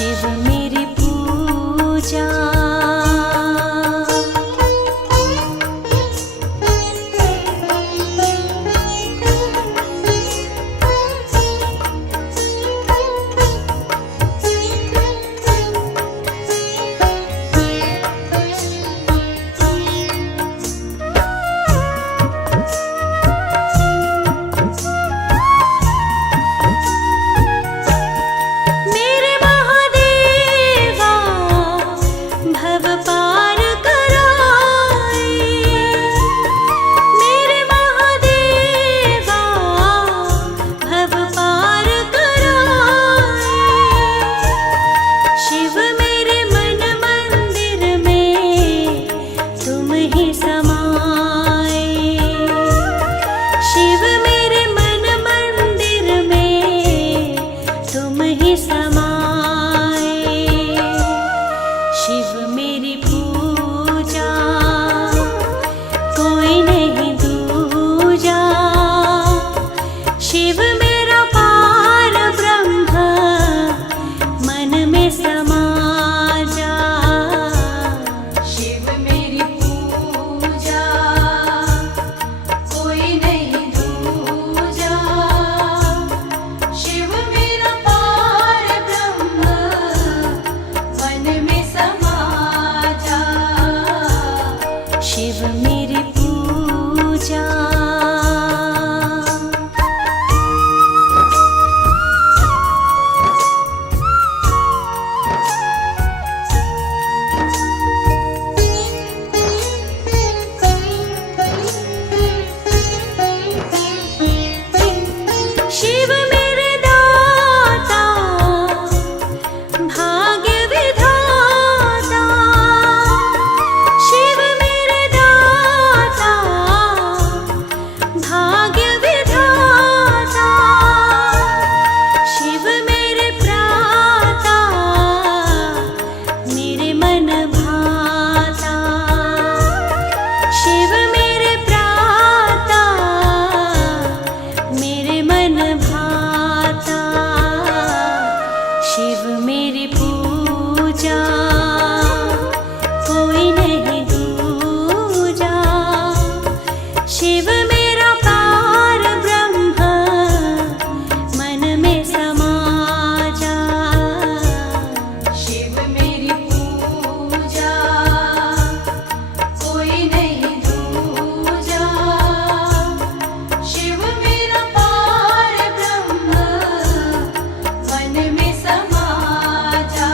शिव मेरी पूजा। शिव मेरी पूजा, कोई नहीं दूजा। शिव मेरा पार ब्रह्म, मन में समा जा। शिव मेरी पूजा, कोई नहीं दूजा। शिव मेरा पार ब्रह्म, मन में समा जा। शिव मेरी पूजा। शिव मेरे दाता, भाग्य विधाता। शिव मेरे दाता, भाग्य विधाता। शिव मेरे प्राता, मेरे मन भाता। शिव मेरे प्राता, मेरे मन भाता। शिव मेरी पूजा, कोई नहीं दूजा। शिव मेरा पार ब्रह्म, मन में समा जा। शिव मेरी पूजा, कोई नहीं दूजा। शिव मेरा पार ब्रह्म, मन में समा जा।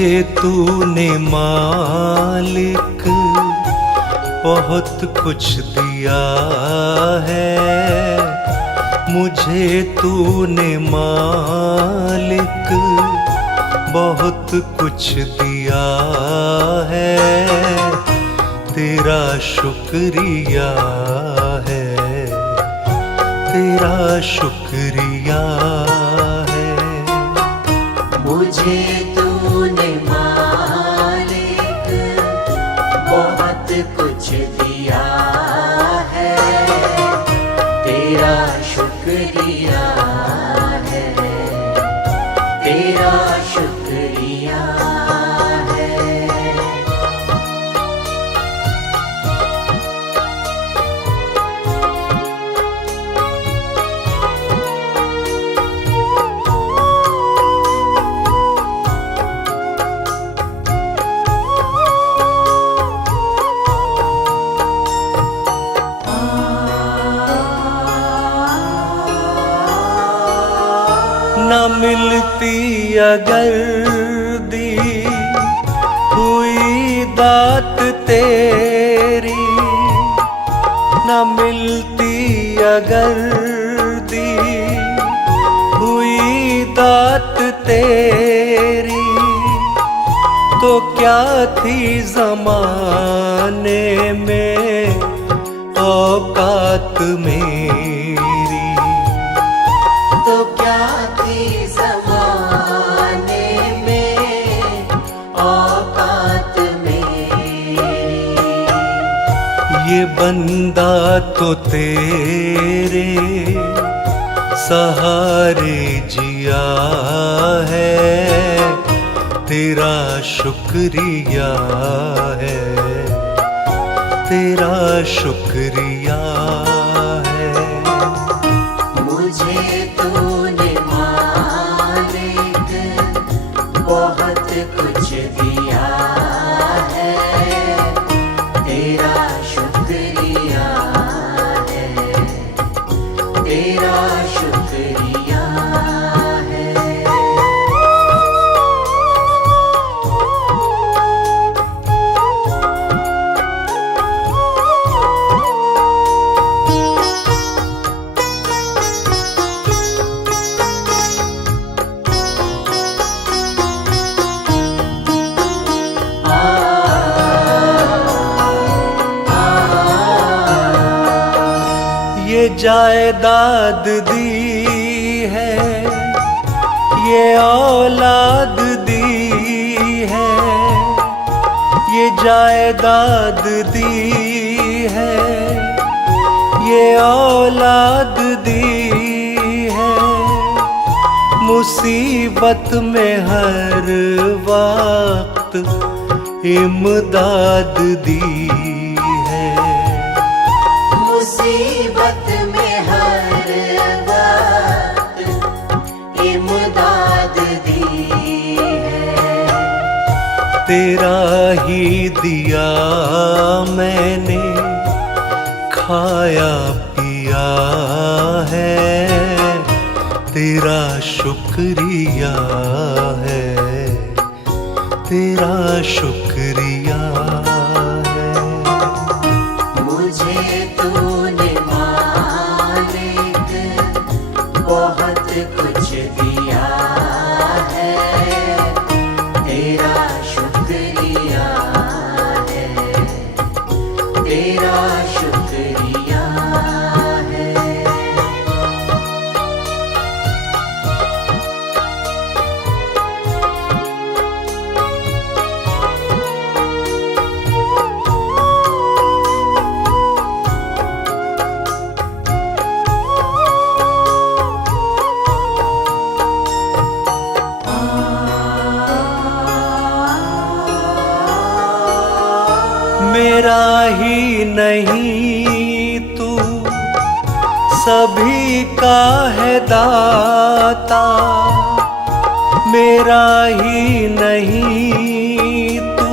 मुझे तूने मालिक बहुत कुछ दिया है, मुझे तूने मालिक बहुत कुछ दिया है, तेरा शुक्रिया है, तेरा शुक्रिया है। मुझे तूने मालिक बहुत कुछ दिया है, तेरा शुक्रिया है, तेरा शुक्रिया है। न मिलती अगर दी हुई दात तेरी, न मिलती अगर दी हुई दात तेरी, तो क्या थी ज़माने में औकात मेरी, तो क्या थी ज़माने में औकात मेरी। ये बंदा तो तेरे सहारे जिया है, तेरा शुक्रिया है, तेरा शुक्रिया है। मुझे तूने मालिक बहुत कुछ दिया है, तेरा शुक्रिया है, तेरा शुक्रिया है। ये जायदाद दी है, ये औलाद दी है, ये जायदाद दी है, ये औलाद दी है, मुसीबत में हर वक्त इमदाद दी है, मुसीबत में हर वक्त इमदाद दी है। तेरा ही दिया मैंने खाया पिया है, तेरा शुक्रिया है, तेरा शुक्रिया है। मुझे तूने मालिक बहुत कुछ दिया है, तेरा शुक्रिया है, तेरा शुक्रिया है। मेरा ही नहीं तू सभी का है दाता, मेरा ही नहीं तू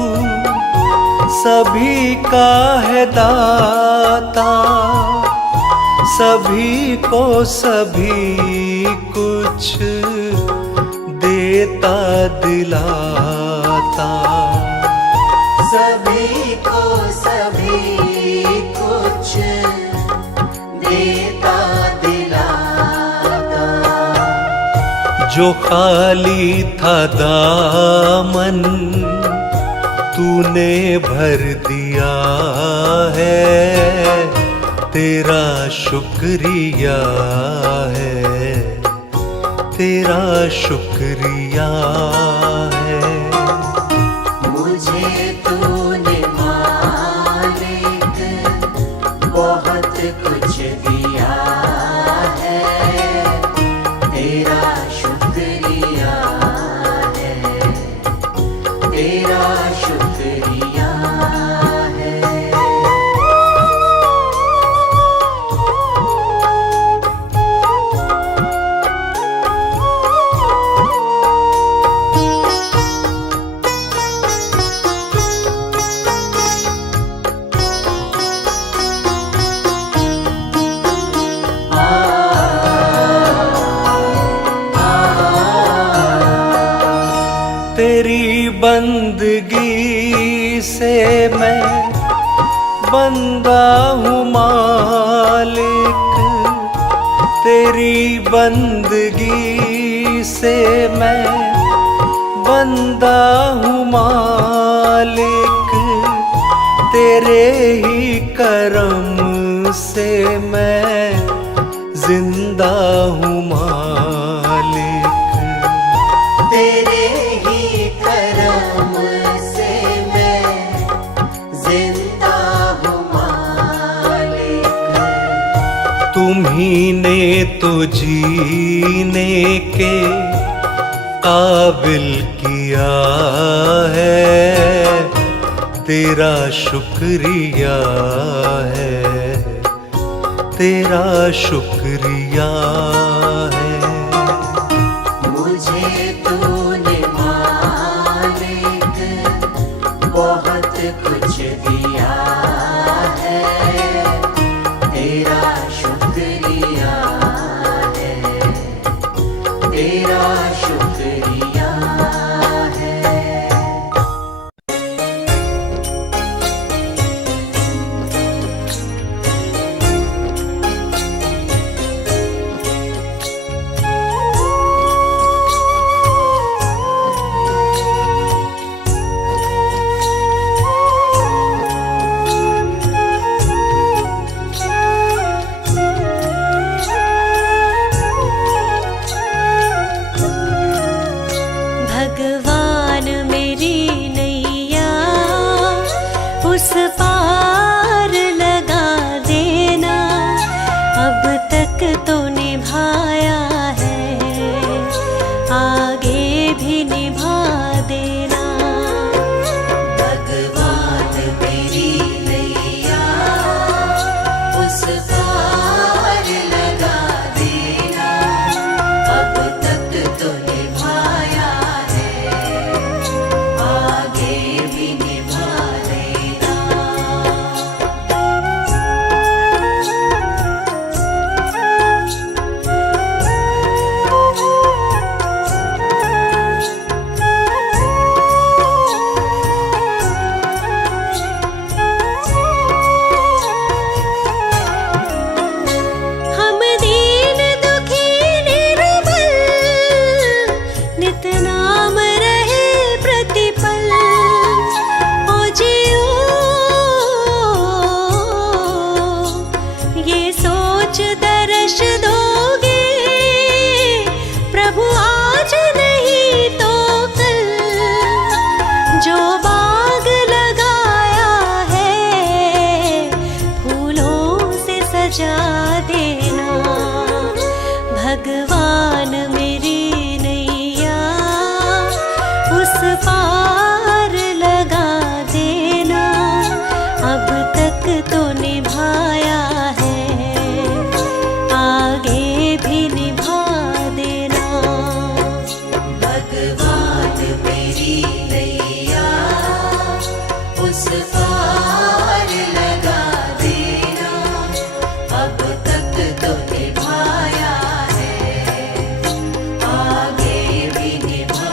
सभी का है दाता, सभी को सभी कुछ दे देता दिलाता, सभी को सभी कुछ देता दिलाता। जो खाली था दामन तूने भर दिया है, तेरा शुक्रिया है, तेरा शुक्रिया है। मुझे तूने मालिक बहुत कुछ दिया है, तेरा शुक्रिया है, तेरा शुक्रिया है। तेरी बंदगी से मैं बंदा हूँ मालिक, तेरी बंदगी से मैं बंदा हूँ मालिक, तेरे ही करम से मैं जिंदा हूँ मालिक। तेरे ही करम से मैं जिंदा हूँ मालिक। तुम्ही ने तो जीने के काबिल किया है, तेरा शुक्रिया है, तेरा शुक्रिया है। मुझे तूने मालिक बहुत कुछ दिया है, तेरा शुक्रिया है, तेरा शुक्रिया है। भगवान मेरी नैया उस पार लगा देना, अब तक तो निभाया है, आगे भी निभा देना। भगवान मेरी नैया उस पार लगा देना, अब तक तो निभाया है, आगे भी निभा देना। हम दीन दुखी निर्बल नित नाम रहे प्रतिपल, ओ जियो ये सोच दर्श दोगे, प्रभु आज नहीं तो कल, जो बाग लगाया है फूलों से सजा देना। भगवान मेरी नैया उस पार लगा देना, अब तक तो निभाया है, आगे भी निभा देना। भगवान मेरी नैया उस पार लगा देना, अब तक तो निभाया है, आगे भी निभा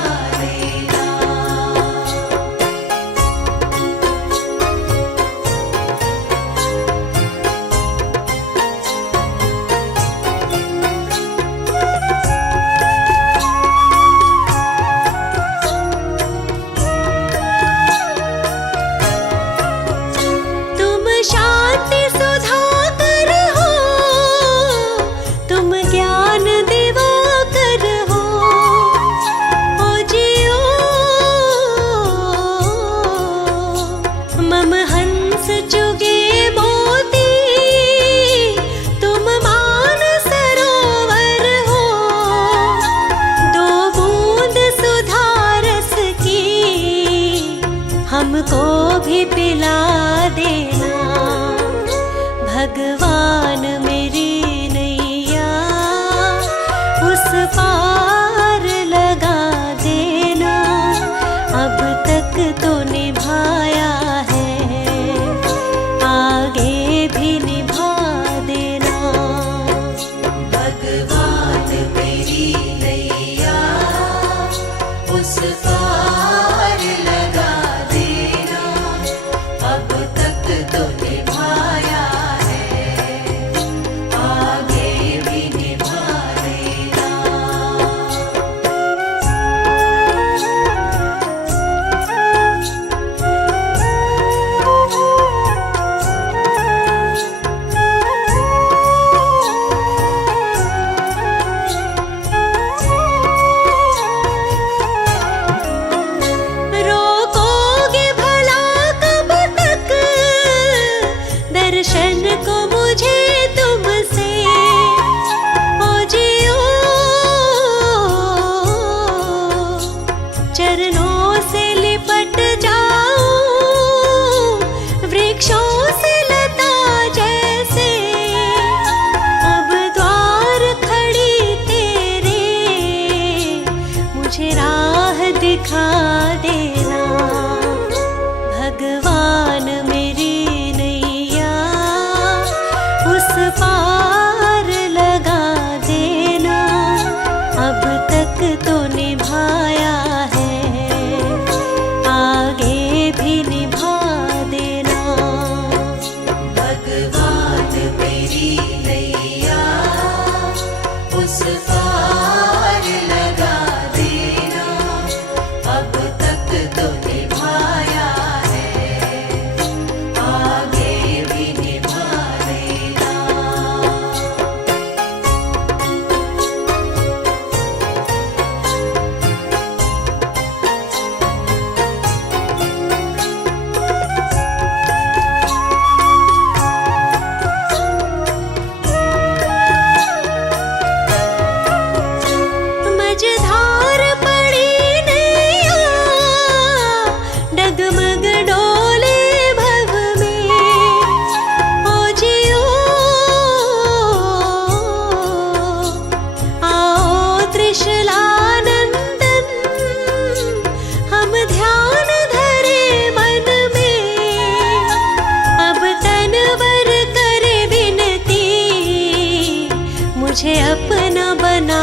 बना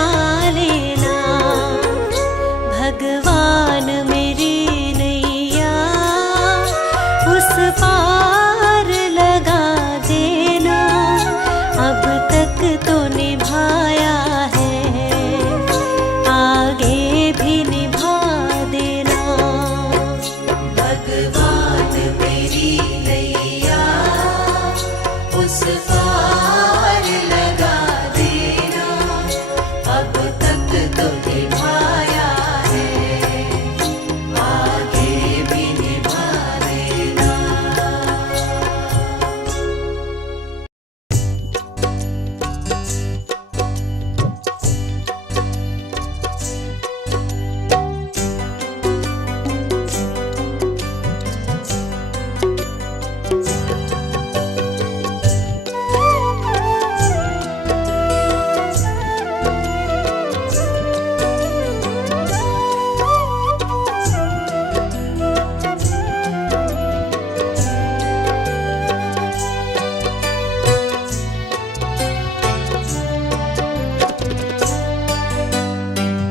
लेना। भगवान मेरी नैया उस पार लगा देना। अब तक तो निभाया है, आगे भी निभा देना। भगवान मेरी नैया उस पार लगा देना। अब तक तो निभाया है, आगे भी निभा देना।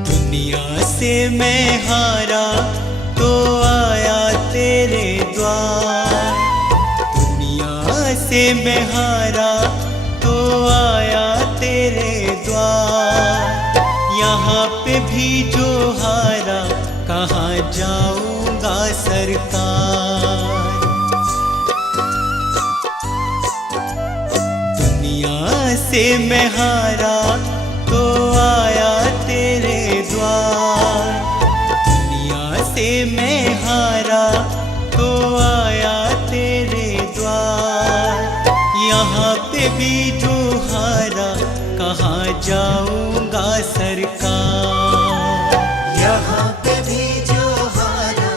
दुनिया से मैं हारा तो आया तेरे द्वार। दुनिया से मैं हारा तो आया तेरे द्वार। यहाँ पे भी जो हारा कहाँ जाऊंगा सरकार। दुनिया से मैं हारा तो आया तेरे द्वार। दुनिया से मैं हारा तो आया तेरे द्वार। यहाँ पे भी जो हारा कहाँ जाऊंगा सरकार। यहाँ पे भी जो हारा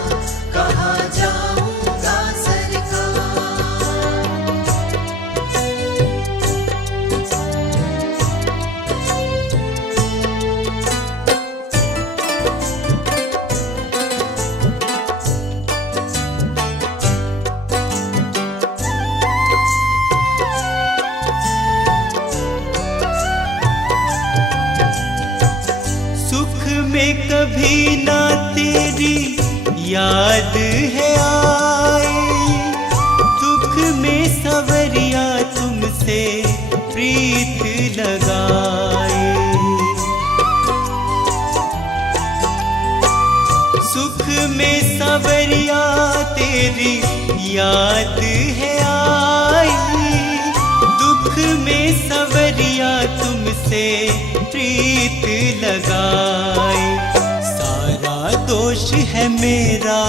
कहाँ जाऊंगा सरकार। सुख में कभी ना तेरी याद है आई। दुख में सवरिया तुमसे प्रीत लगाई। सुख में सवरिया तेरी याद है आई। दुख में सवरिया तुमसे प्रीत लगाई। सारा दोष है मेरा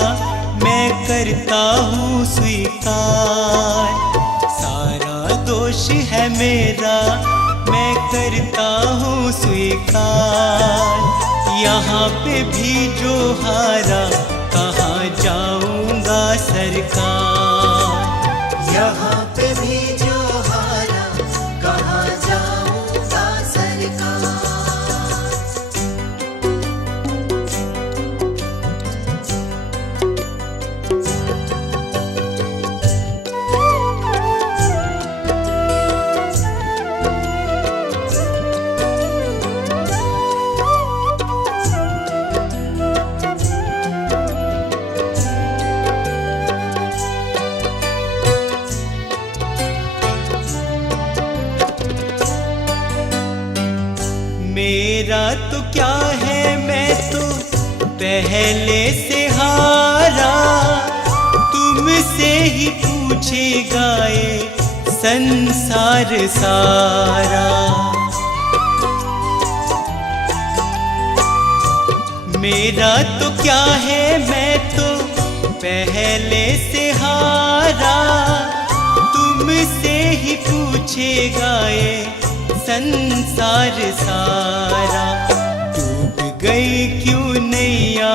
मैं करता हूँ स्वीकार। सारा दोष है मेरा मैं करता हूँ स्वीकार। यहाँ पे भी जो हारा कहाँ जाऊंगा सरकार। यहाँ पे भी जो हारा कहाँ जाऊंगा सरकार। मेरा तो क्या है मैं तो पहले से हारा। तुमसे ही पूछेगा ये संसार सारा। मेरा तो क्या है मैं तो पहले से हारा। तुमसे ही पूछेगा ये संसार सारा। डूब गई क्यों नैया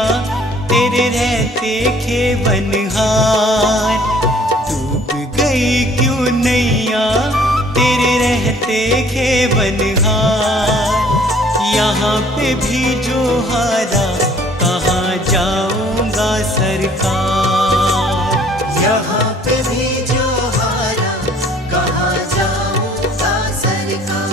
तेरे रहते खेवनहार। डूब गई क्यों नैया तेरे रहते खेवनहार। यहाँ पे भी जो हारा कहाँ जाऊंगा सरकार। यहाँ पे भी जो हारा कहाँ जाऊंगा सरकार।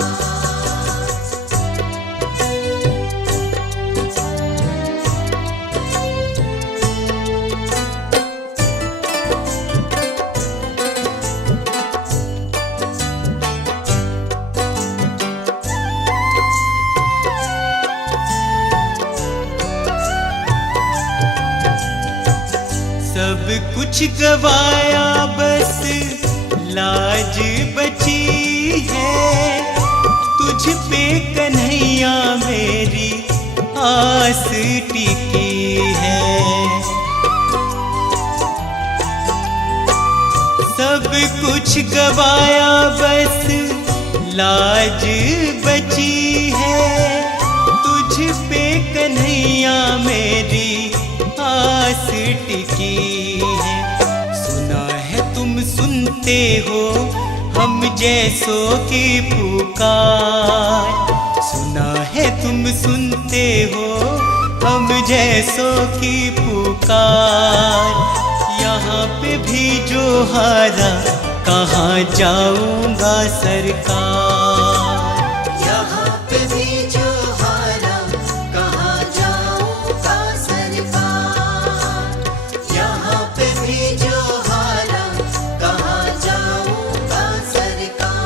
कुछ गवाया बस लाज बची है, तुझ पे कन्हैया मेरी आस टिकी है। सब कुछ गवाया बस लाज बची है, तुझ पे कन्हैया मेरी आस टिकी है। सुना है तुम सुनते हो हम जैसों की पुकार, सुना है तुम सुनते हो हम जैसों की पुकार। यहाँ पे भी जो हारा कहाँ जाऊंगा सरकार। यहाँ पे भी जो हारा कहाँ जाऊंगा सरकार। यहाँ पे भी जो हारा कहाँ जाऊंगा सरकार।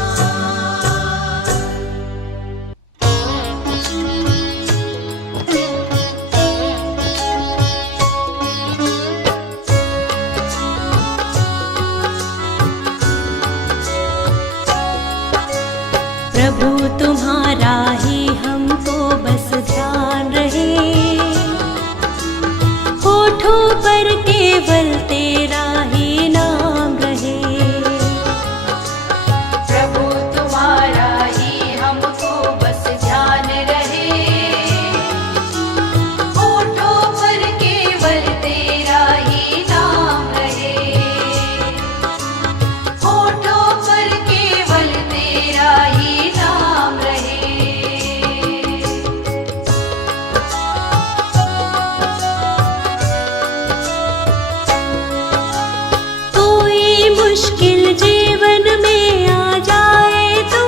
प्रभु तुम्हारा ही हमको बस ध्यान रहे, होठों पर केवल तेरा ही नाम रहे। प्रभु तुम्हारा ही हमको बस ध्यान रहे, होठों पर केवल तेरा ही नाम रहे, होठों पर केवल तेरा ही नाम रहे। कोई मुश्किल जीवन में आ जाए तो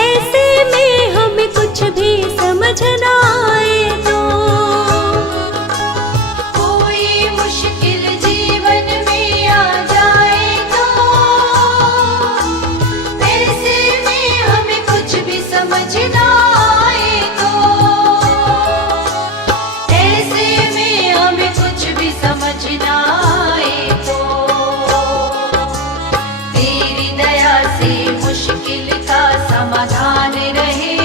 ऐसे में हमें कुछ भी समझ ना आए तो। कोई मुश्किल जीवन में आ जाए तो ऐसे में हमें कुछ भी समझ ना आए तो, ऐसे में हमें कुछ भी समझ ना आए तो। तेरी दया से मुश्किल का समाधान रहे,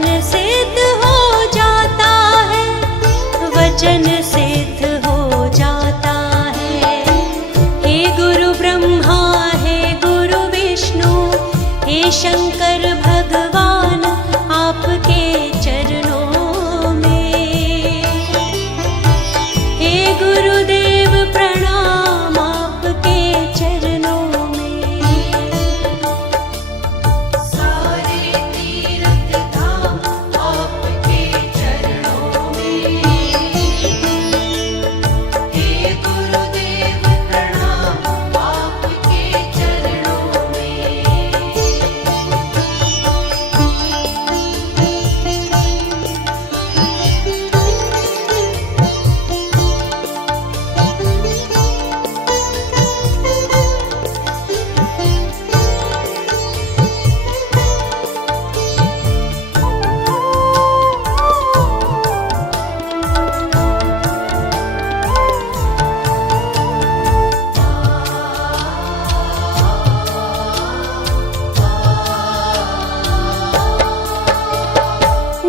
वचन सिद्ध हो जाता है, वचन सिद्ध हो जाता है। हे गुरु ब्रह्मा, हे गुरु विष्णु, हे शंकर भगवान, आपके चरणों में। हे गुरुदेव प्रणाम, आपके चरणों में। सारे तीर्थ धाम आपके चरणों में। हे गुरुदेव प्रणाम आपके चरणों में।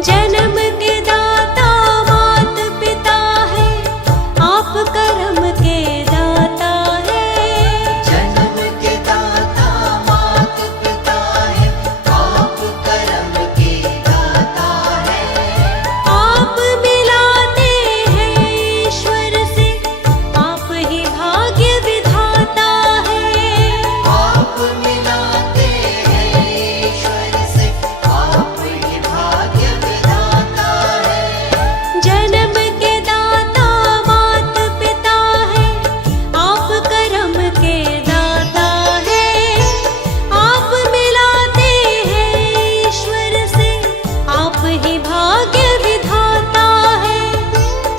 जन्म के दाता मात पिता है, आप कर्म के दाता है। जन्म के दाता मात पिता है, आप कर्म के दाता है। आप मिलाते हैं ईश्वर से, आप ही भाग्य विधाता है। आप मिलाते हैं ईश्वर से, आप ही भाग्य विधाता है। जन्म के दाता मात पिता है, आप कर्म के दाता है। आप मिलाते हैं ईश्वर से, आप ही भाग्य विधाता है।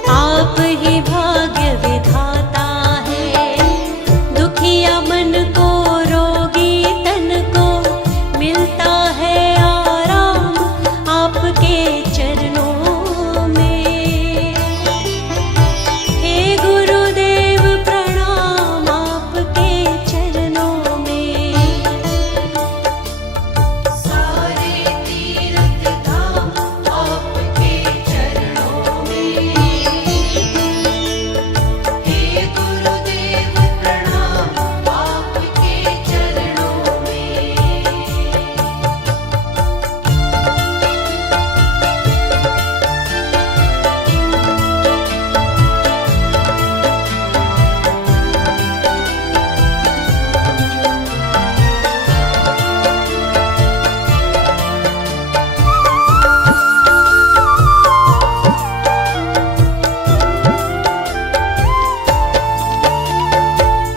आप ही भाग्य विधाता है। दुखिया मन को, रोगी तन को, मिलता है आराम आपके चरणों में। हे गुरुदेव प्रणाम आपके चरणों में। सारे तीर्थ धाम आपके चरणों में। हे गुरुदेव प्रणाम आपके चरणों में।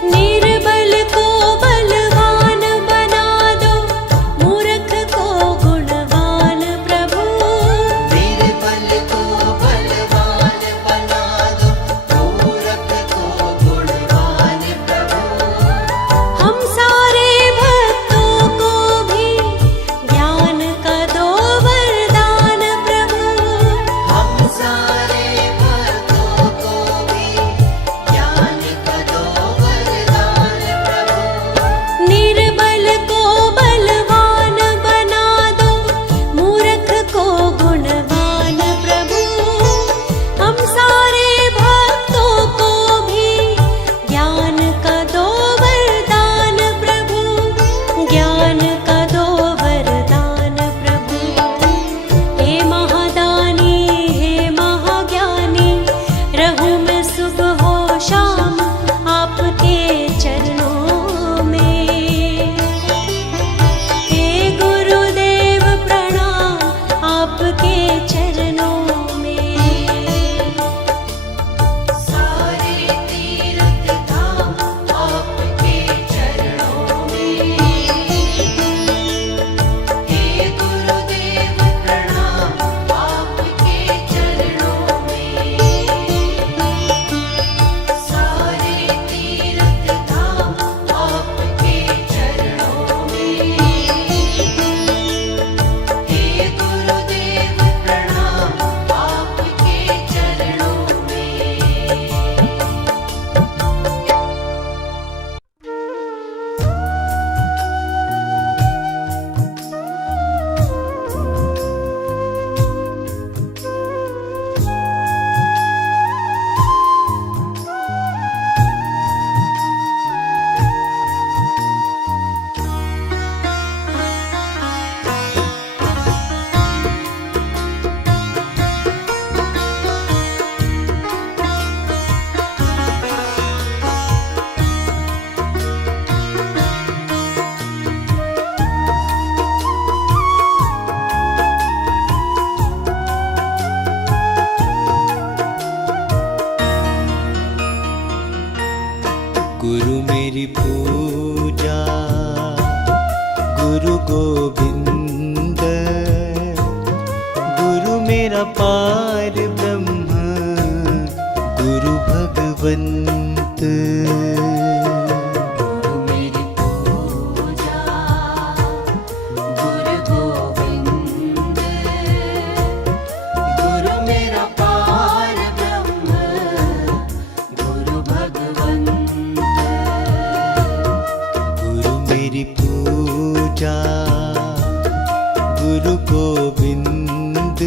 निर्बल को बलवान बना दो, मूर्ख को गुणवान प्रभु। निर्बल को बलवान बना दो, मूर्ख को गुणवान प्रभु। हम सारे भक्तों को भी ज्ञान का दो वरदान प्रभु। हम सारे भक्तों को भी ज्ञान का दो वरदान प्रभु। निर्बल को बलवान बना दो, मूर्ख को गुणवान प्रभु। हम सारे भक्तों को भी ज्ञान का दो वरदान प्रभु। ज्ञान का दो वरदान प्रभु। हे महादानी, हे महाज्ञानी, रहूं मैं सुबह हो शाम आपके चरणों में। हे गुरुदेव प्रणाम आपके चरणों में। सारे तीर्थ धाम आपके चरणों में। हे गुरुदेव प्रणाम आपके चरणों में। सारे तीर्थ धाम आपके चरणों में। हे गुरुदेव प्रणाम मेरी पूजा गुरु गोविंद, गुरु मेरा पार ब्रह्म, गुरु भगवंत। गुरु मेरी पूजा गुरु गोविंद, गुरु मेरा पार ब्रह्म, गुरु भगवंत। गुरु मेरी पूजा गुरु गोविंद,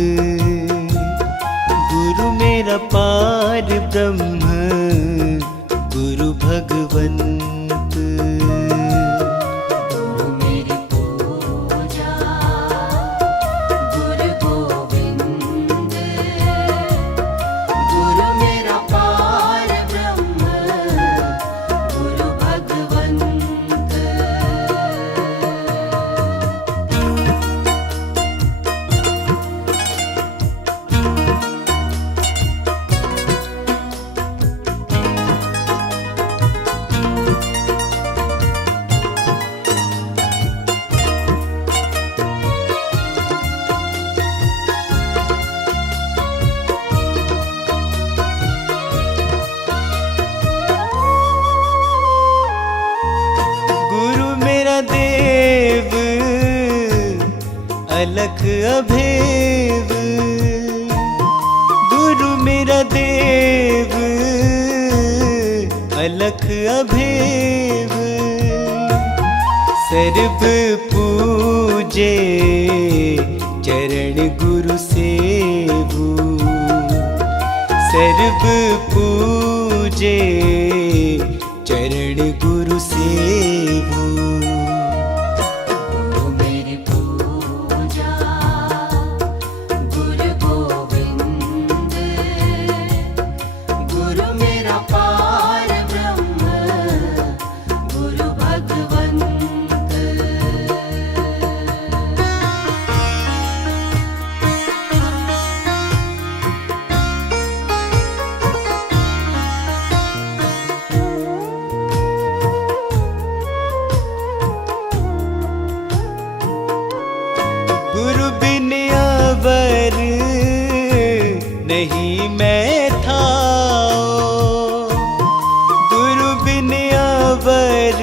गुरु मेरा पार ब्रह्म, गुरु भगवंत। गुरु मेरी पूजा गुरु गोविंद, गुरु मेरा पार ब्रह्म, गुरु भगवंत। गुरु मेरा देव अलख अभेव, गुरु मेरा देव अलख अभेव। सर्व पूजे चरण गुरु सेवु, सर्व पूजे चरण गुरु सेवु। गुरु मेरी पूजा गुरु गोविंद, गुरु मेरा पार ब्रह्म, गुरु भगवंत। गुरु बिन अवर नहीं मैं थाओ, गुरु बिन अवर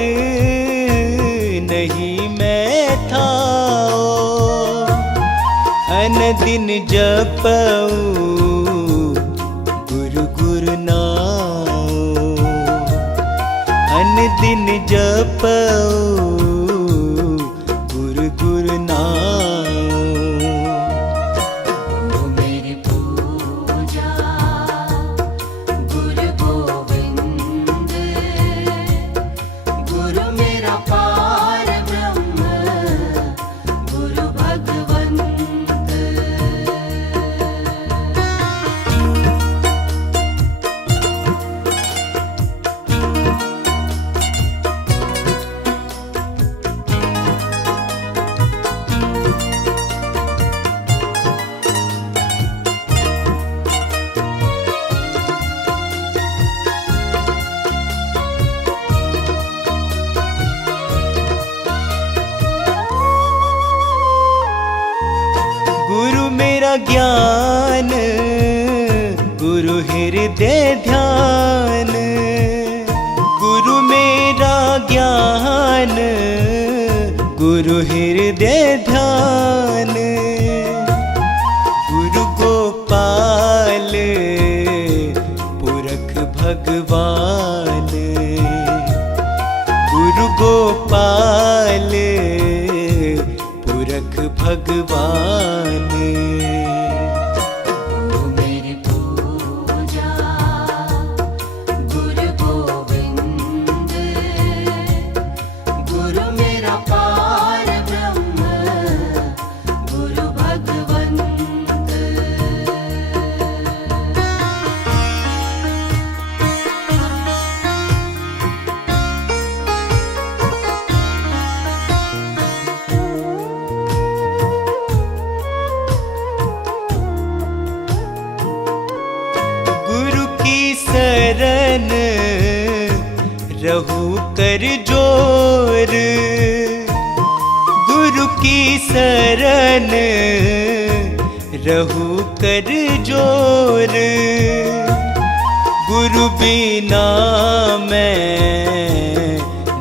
नहीं मैं थाओ। अन दिन जपऊं गुरु गुरु नाओ, अन दिन जपऊं गुरु गुरु नाओ। गुरु मेरी पूजा गुरु गोविंद, गुरु मेरा पार ब्रह्म, गुरु भगवंत। गुरु मेरा ज्ञान गुरु हृदय ध्यान, गुरु मेरा ज्ञान गुरु हृदय ध्यान। गुरु गोपाल पुरख भगवान, गुरु गोपाल पुरख भगवान। गुरु मेरी पूजा गुरु गोविंद, गुरु मेरा पार ब्रह्म, गुरु भगवंत। रहू कर जोर, गुरु की शरण रहू कर जोर। गुरु बिना मैं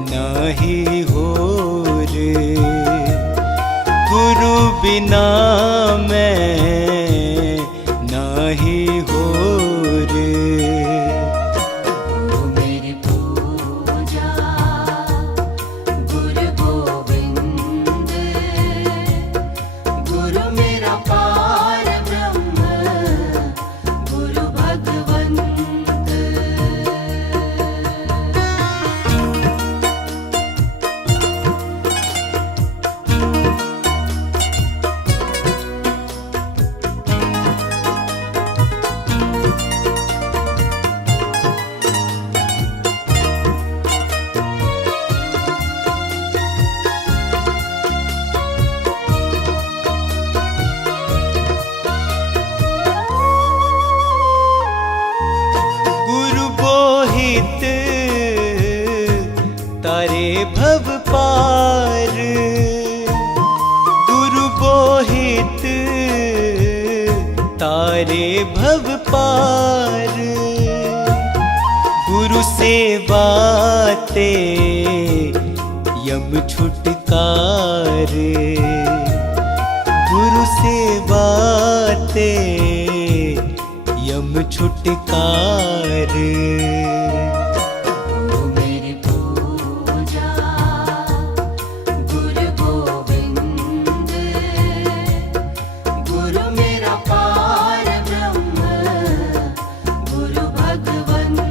नहीं होर, गुरु बिना मैं नहीं होर। गुरु मेरी पूजा गुरु गोविंद, गुरु मेरा पार ब्रह्म गुरु भगवंत। गुरु बोहित तारे भव पार, गुरु बोहित तारे भव पार। गुरु सेवा ते यम छुटकार, गुरु सेवा ते यम छुटकार। गुरु मेरी पूजा गुरु गोविंद, गुरु मेरा पार ब्रह्म गुरु भगवंत।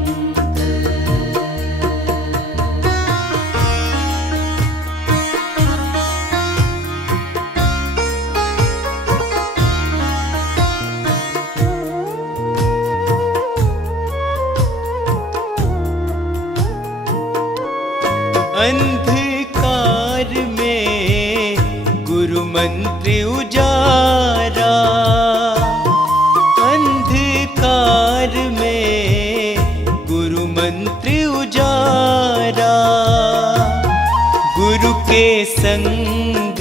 अंधकार में गुरु मंत्र उजारा, अंधकार में गुरु मंत्र उजारा। गुरु के संग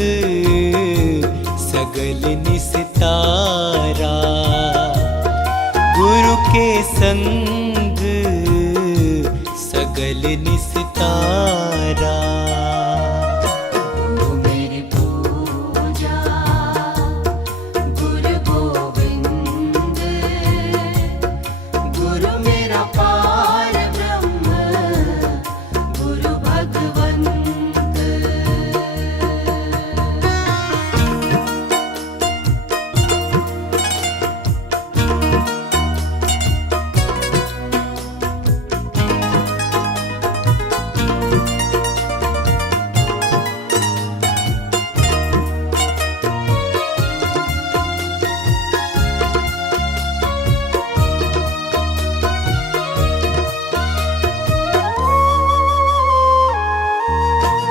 सगल निस्तारा, गुरु के संग सगल निस्तारा। गुरु मेरी पूजा गुरु गोविंद, गुरु मेरा पार ब्रह्म गुरु भगवंत।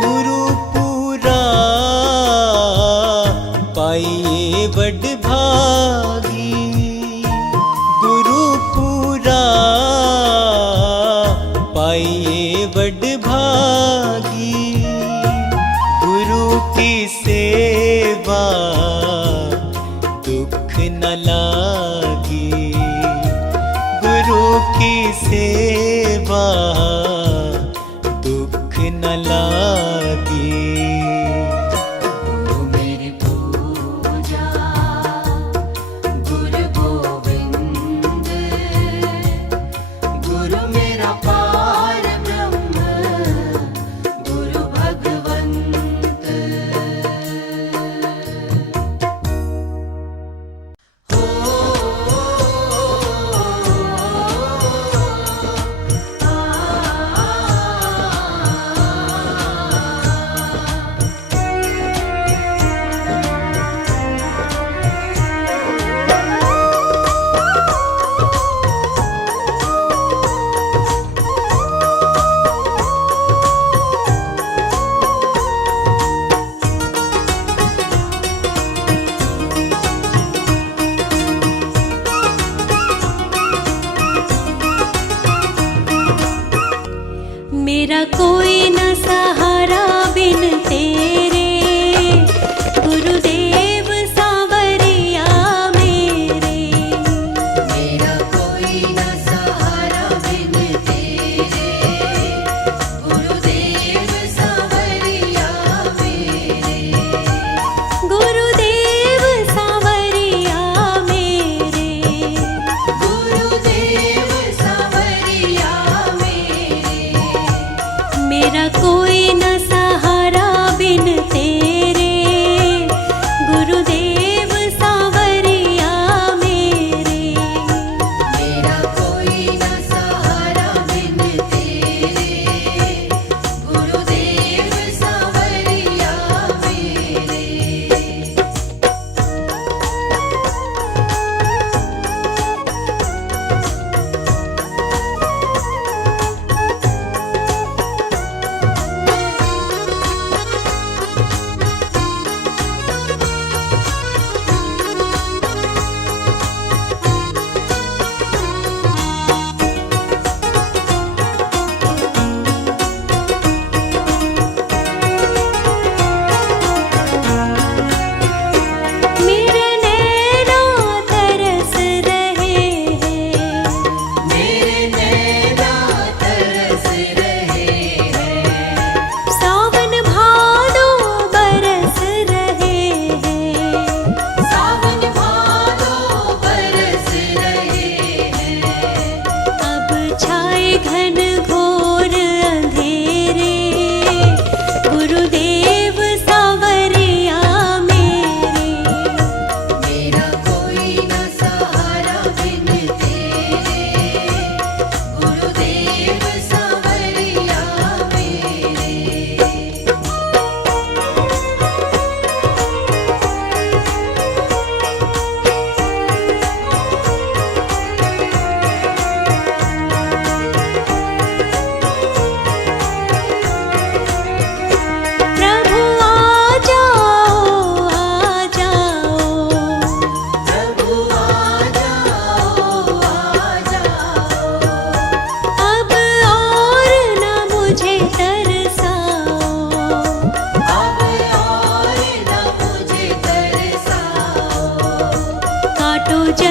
गुरु पूरा पाइए बड़ भागी, गुरु पूरा पाइए बड़ भागी। गुरु की सेवा दुख न लागी, गुरु की सेवा दुख न लागी। गुरु मेरी पूजा गुरु गोविंद, गुरु मेरा पार ब्रह्म गुरु भगवंत।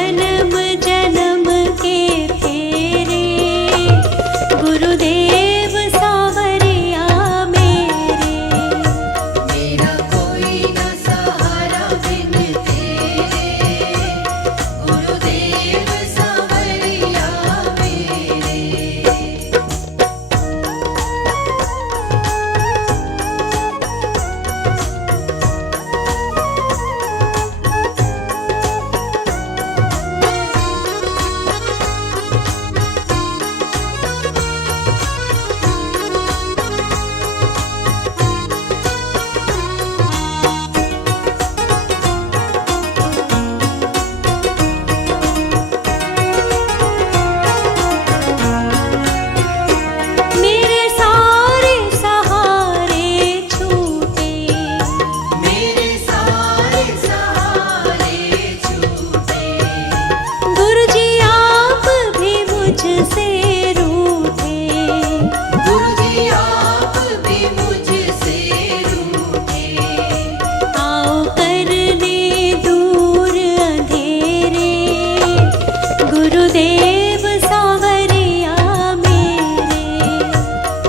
जन्म जन्म के फेरे, गुरुदेव सांवरिया मेरे। मेरा कोई न सहारा बिन तेरे, गुरुदेव सांवरिया मेरे। मेरे सारे सहारे छूटे, मेरे सारे सहारे छूटे, गुरुजी आप भी मुझसे रूठे। गुरुजी आप भी मुझसे रूठे। आओ करने दूर अंधेरे, गुरुदेव सांवरिया मेरे।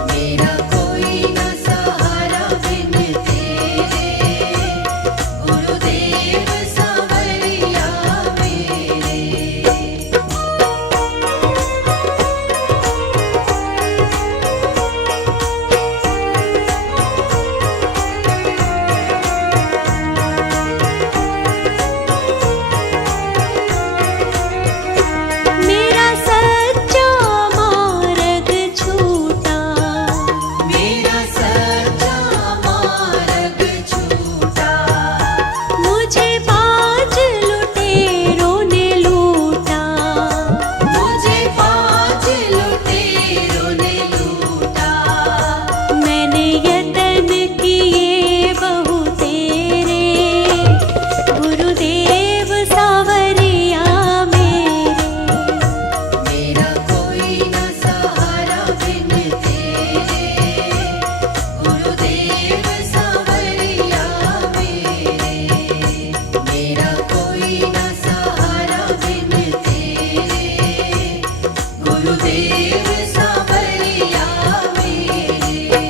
मेरा कोई न सहारा बिन तेरे, गुरुदेव सांवरिया मेरे। मेरा सच्चा मार्ग छूटा, मेरा सच्चा मार्ग छूटा। मुझे पांच लुटेरों ने लूटा। मुझे पांच लुटेरों ने लूटा। मैंने यतन किए बहु तेरे, गुरुदेव सांवरिया मेरे। मेरा कोई न सहारा बिन तेरे, गुरुदेव सांवरिया मेरे। मेरा कोई न सहारा बिन तेरे, गुरुदेव सांवरिया मेरे।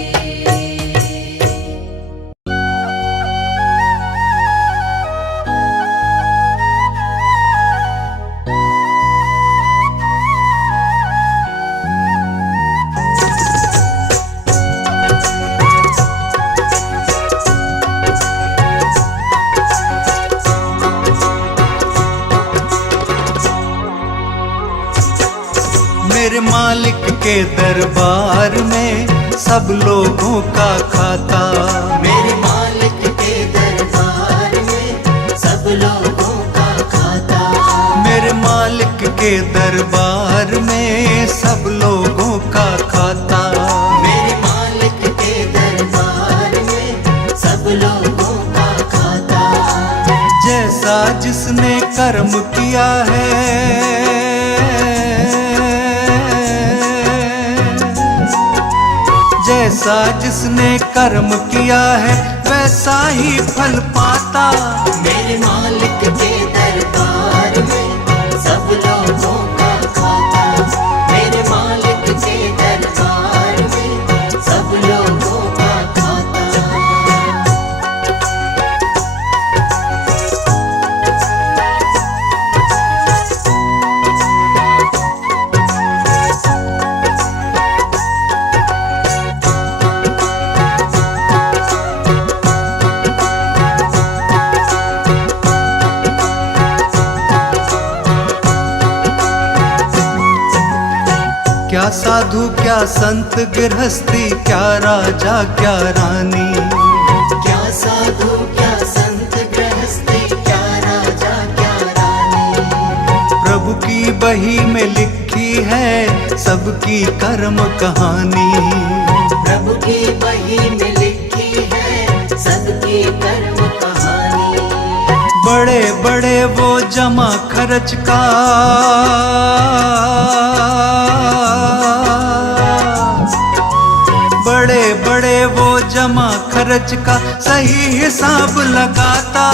मेरे मालिक के दरबार में सब लोगों का खाता। मेरे मालिक के दरबार में सब लोगों का खाता। मेरे मालिक के दरबार में सब लोगों का खाता। मेरे मालिक के दरबार में सब लोगों का खाता। जैसा जिसने कर्म किया है, जैसा जिसने कर्म किया है वैसा ही फल पाता। मेरे मालिक के दरबार में सब लोगों का खाता। मेरे मालिक के दरबार में सब लोगों का खाता। क्या साधु क्या संत गृहस्थी, क्या राजा क्या रानी, क्या साधु क्या संत गृहस्थी, क्या राजा क्या रानी। प्रभु की बही में लिखी है सबकी कर्म कहानी। प्रभु की बही में लिखी है सबकी कर्म कहानी। बड़े बड़े वो जमा खर्च का, बड़े बड़े वो जमा खर्च का सही हिसाब लगाता।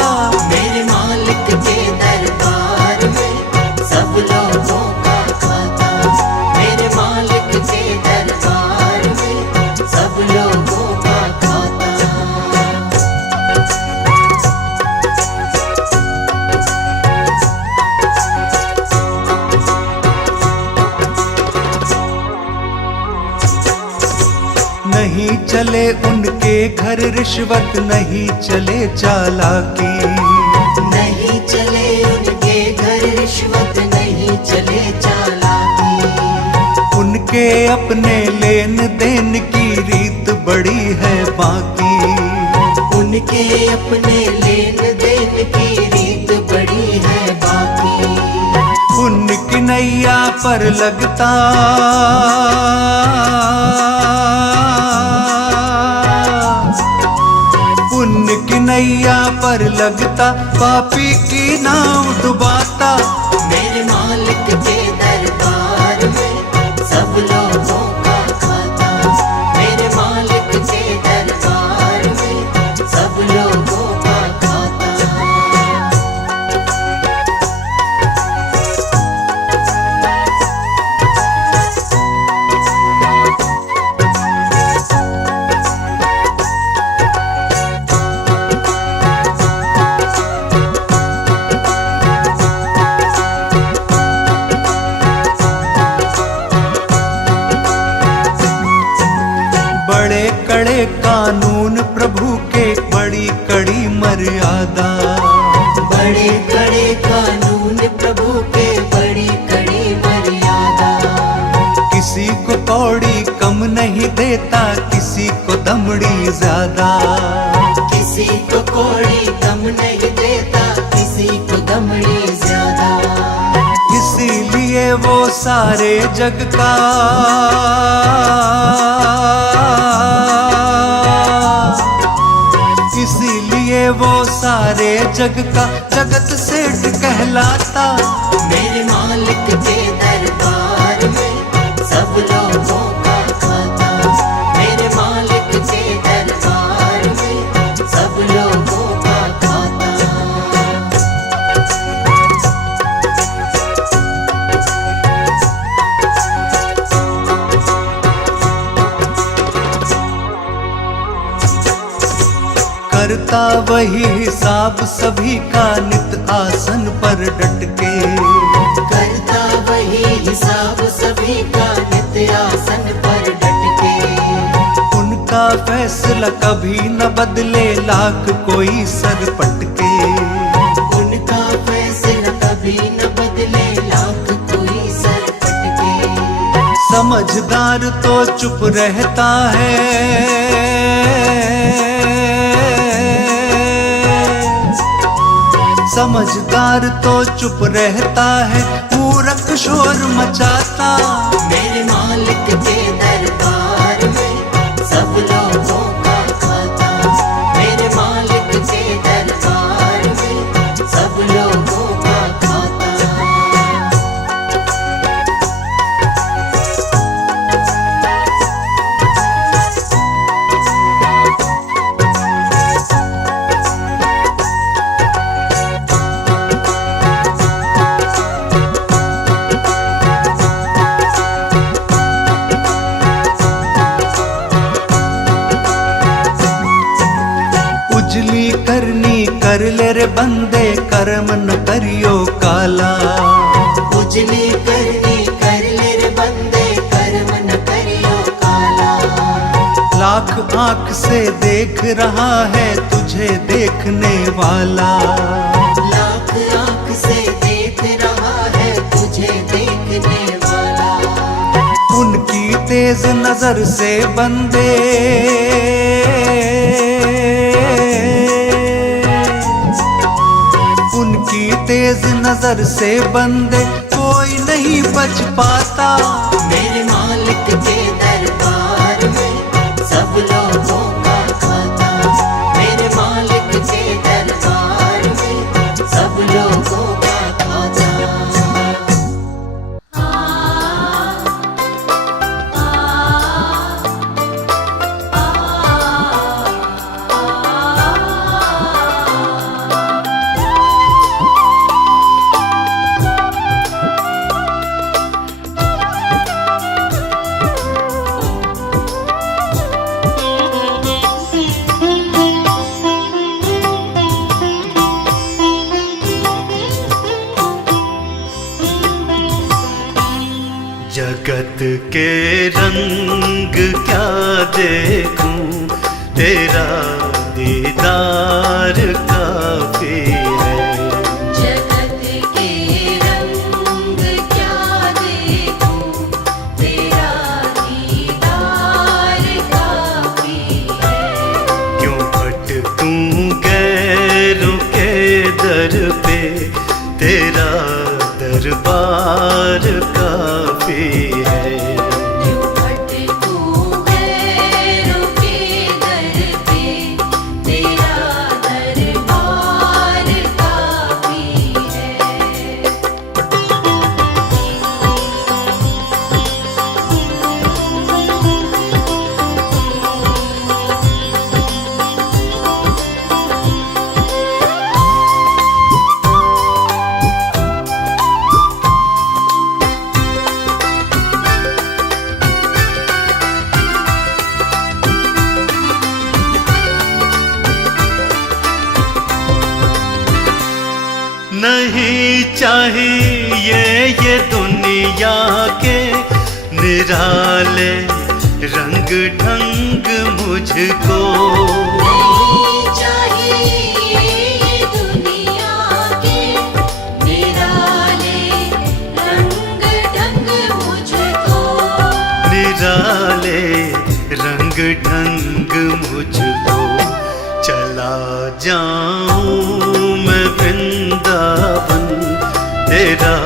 मेरे मालिक के दरबार में नहीं चले उनके घर रिश्वत, नहीं चले चालाकी। नहीं चले उनके घर रिश्वत, नहीं चले चालाकी। उनके अपने लेन देन की रीत बड़ी है बाकी। उनके अपने लेन देन की रीत बड़ी है बाकी। उनकी नैया पर लगता उनकी नैया पर लगता पापी की नाव डुबाता। मेरे मालिक के दरबार में सब लोगों का खाता। मेरे मालिक के दरबार में सब लोगों का खाता। बड़े कड़े कानून प्रभु के, बड़ी कड़ी मर्यादा। बड़े कड़े कानून प्रभु के, बड़ी कड़ी मर्यादा। किसी को कौड़ी कम नहीं देता, किसी को दमड़ी ज्यादा। किसी को कौड़ी कम नहीं देता, किसी को दमड़ी ज्यादा। इसीलिए वो सारे जग का इसीलिए वो सारे जग का जगत सेठ कहलाता। मेरे मालिक के दरबार में सब लोगों का खाता। मेरे मालिक के दरबार में सब लोगों का खाता। करता वही हिसाब सभी का, नित आसन पर डट के। करता वही हिसाब सभी का, नित्य आसन पर डट के। उनका फैसला कभी न बदले, लाख कोई सर पटके। उनका फैसला कभी न बदले, लाख कोई सर पटके। समझदार तो चुप रहता है, समझदार तो चुप रहता है, मूर्ख शोर मचाता। मेरे मालिक के दरबार में सब लोगों का खाता। मेरे मालिक के दरबार में सब लोगों का खाता। उजली करनी कर ले रे बंदे, कर्म न करियो काला। उजली करनी कर ले रे बंदे, कर्म न करियो काला। लाख आंख से देख रहा है तुझे देखने वाला। लाख आंख से देख रहा है तुझे देखने वाला। उनकी तेज नजर से बंदे उनकी तेज नजर से बंदे कोई नहीं बच पाता। मेरे मालिक के दरबार में सब लोगों का खाता। मेरे मालिक के दरबार में सब लोगों का खाता। जगत के रंग क्या देखूं, तेरा दीदार काफी है। जगत के रंग क्या देखूं, तेरा दीदार काफी है। क्यों भटकूं गैरों के दर पे, तेरा दरबार काफी है। क्यों भटकूं गैरों के दर पे, तेरा दरबार काफी है। नहीं चाहिए ये दुनिया के निराले रंग ढंग मुझको। नहीं चाहिए ये दुनिया के निराले रंग ढंग मुझको। निराले रंग ढंग मुझको। चला जाऊं मैं वृंदावन, तेरा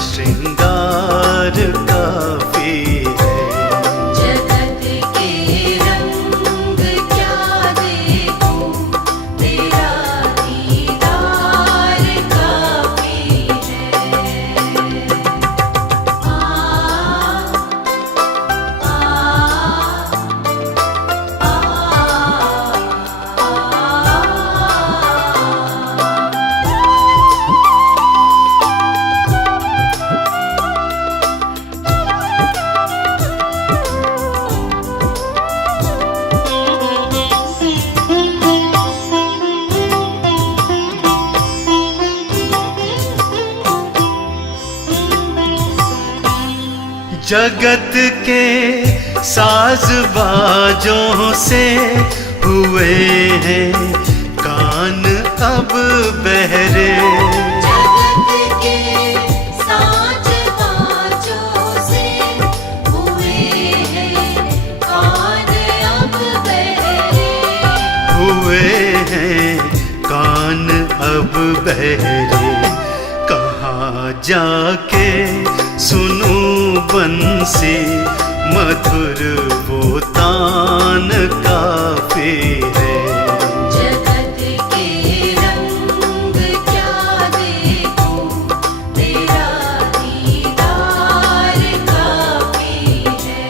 श्रृंगार काफी है। जगत के रंग क्या देखूं, तेरा दीदार काफी है। आ जगत के साज बाजों से हुए हैं कान अब बहरे। जगत के साज बाजों से हुए हैं कान अब बहरे। हुए हैं कान अब बहरे। कहाँ जाके सुनूं बंसी मधुर वो तान काफी है। जगत के रंग क्या देखूं, तेरा दीदार काफी है।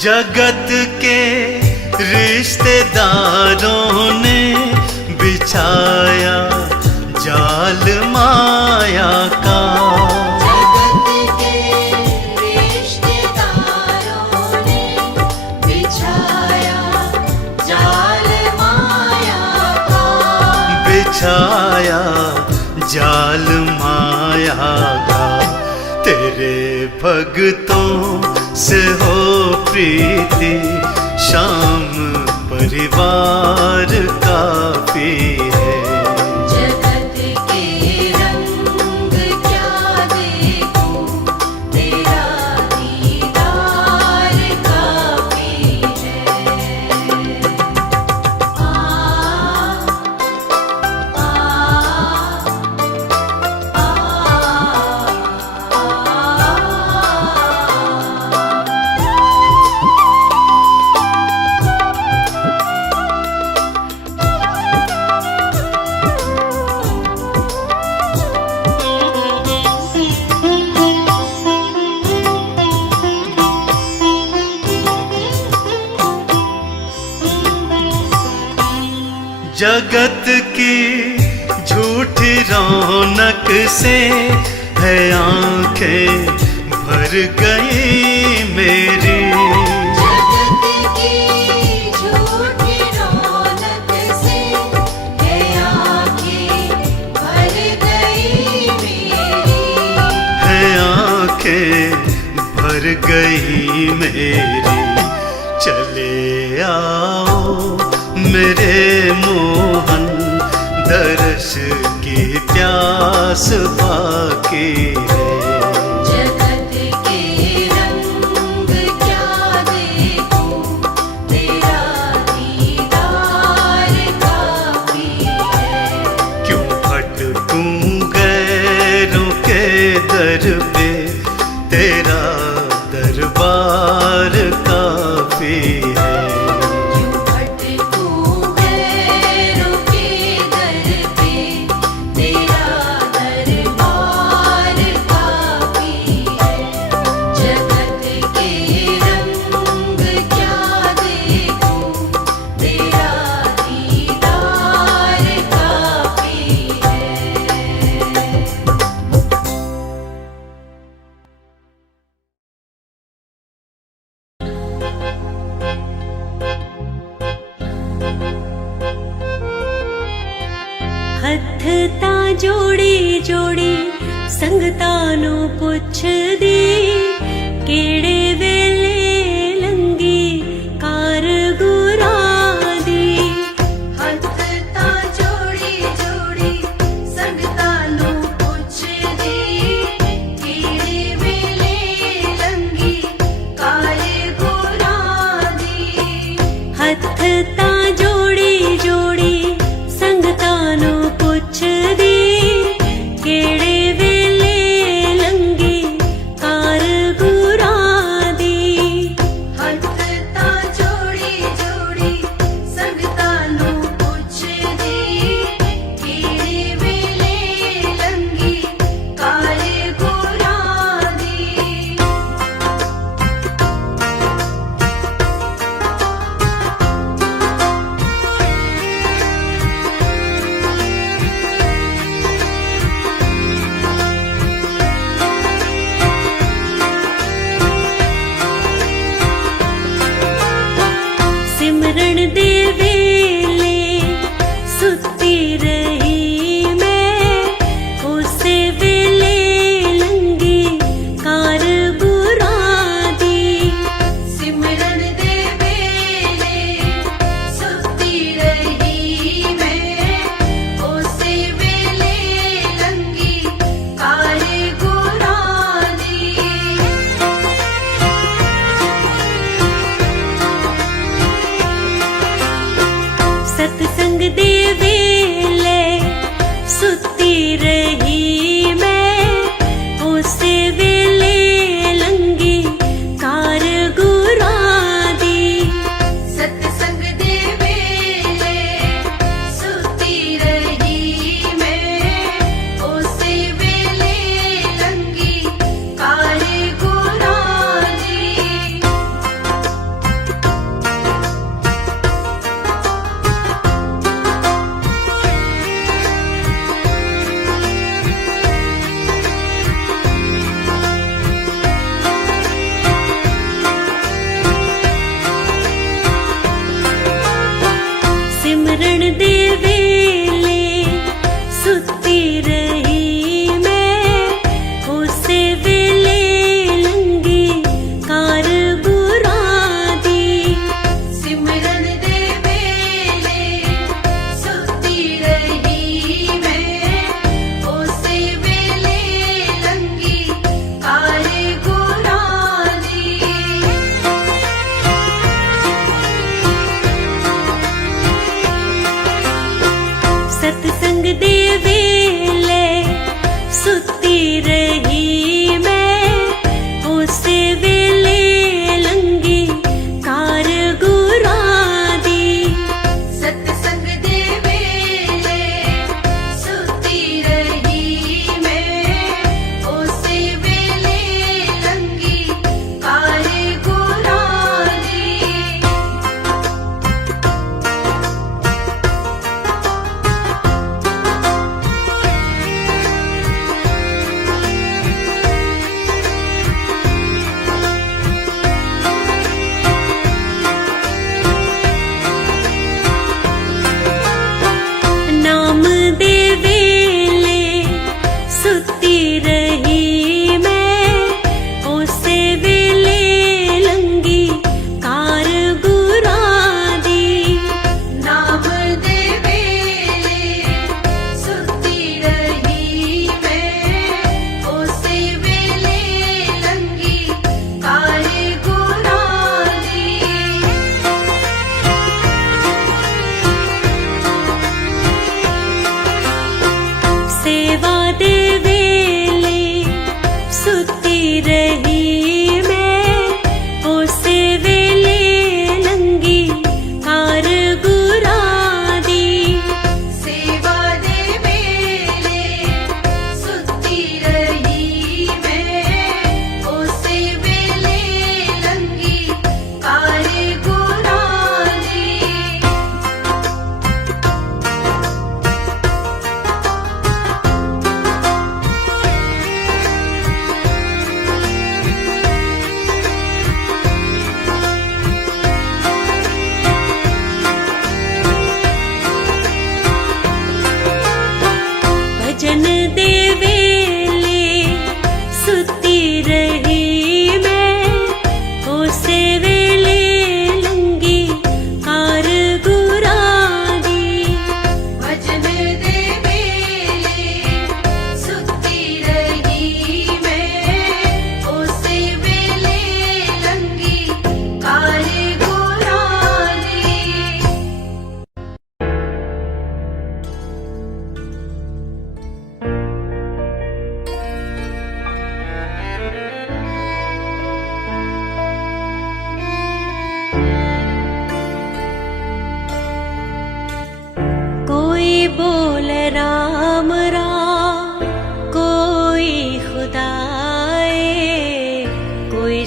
जगत के रिश्तेदारों ने बिछाया जाल माया का। जगत के रिश्तेदारों ने बिछाया जाल माया का। बिछाया जाल माया का। तेरे भक्तों से हो प्रीति, शाम परिवार काफी है। जगत के रंग क्या देखूं, तेरा दीदार काफी है। जगत की झूठी रौनक से है आंखें भर गई मेरी। जगत की झूठी रौनक से है आँखें भर गई मेरी। है आंखें भर गई मेरी। चले आओ मेरे मोहन, दर्श की प्यास पाके है। जगत के रंग क्या देखूं, तेरा दीदार काफी है। क्यों भटकूं गैरों के दर पे, तेरा दरबार काफी है। क्यों भटकूं गैरों के दर पे, तेरा दरबार काफी है। जगत के रंग क्या देखूं, तेरा दीदार काफी है। हथ ता जोड़ी जोड़ी संगतां नूं पुछदी, केड़े वेले लंगी कार गुरां दी। हथ तां जोड़ी जोड़ी संगतां नूं पुछदी, केड़े वेले लंगी कार गुरां दी। हथ ता जोड़ी जोड़ी संगतां नूं पुछदी, केड़े वेले लंगी कार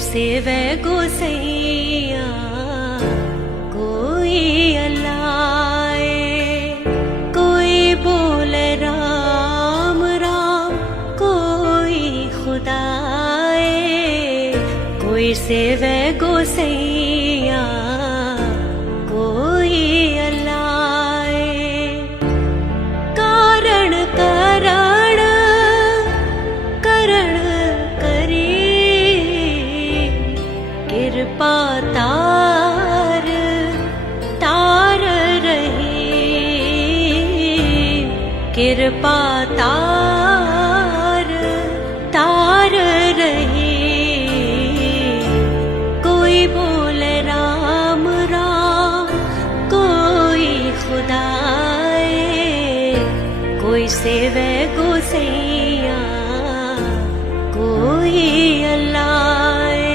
सेवे गोसैया कोई अल्लाए, कोई बोले राम राम कोई खुदाए, कोई सेवे गोसैया कोई अल्लाए। कारण करण करण करी, कृपा तार तार रही, कृपा तार तार रही। कोई बोले राम राम कोई खुदाए, कोई सेवे गोसैया कोई अल्लाए।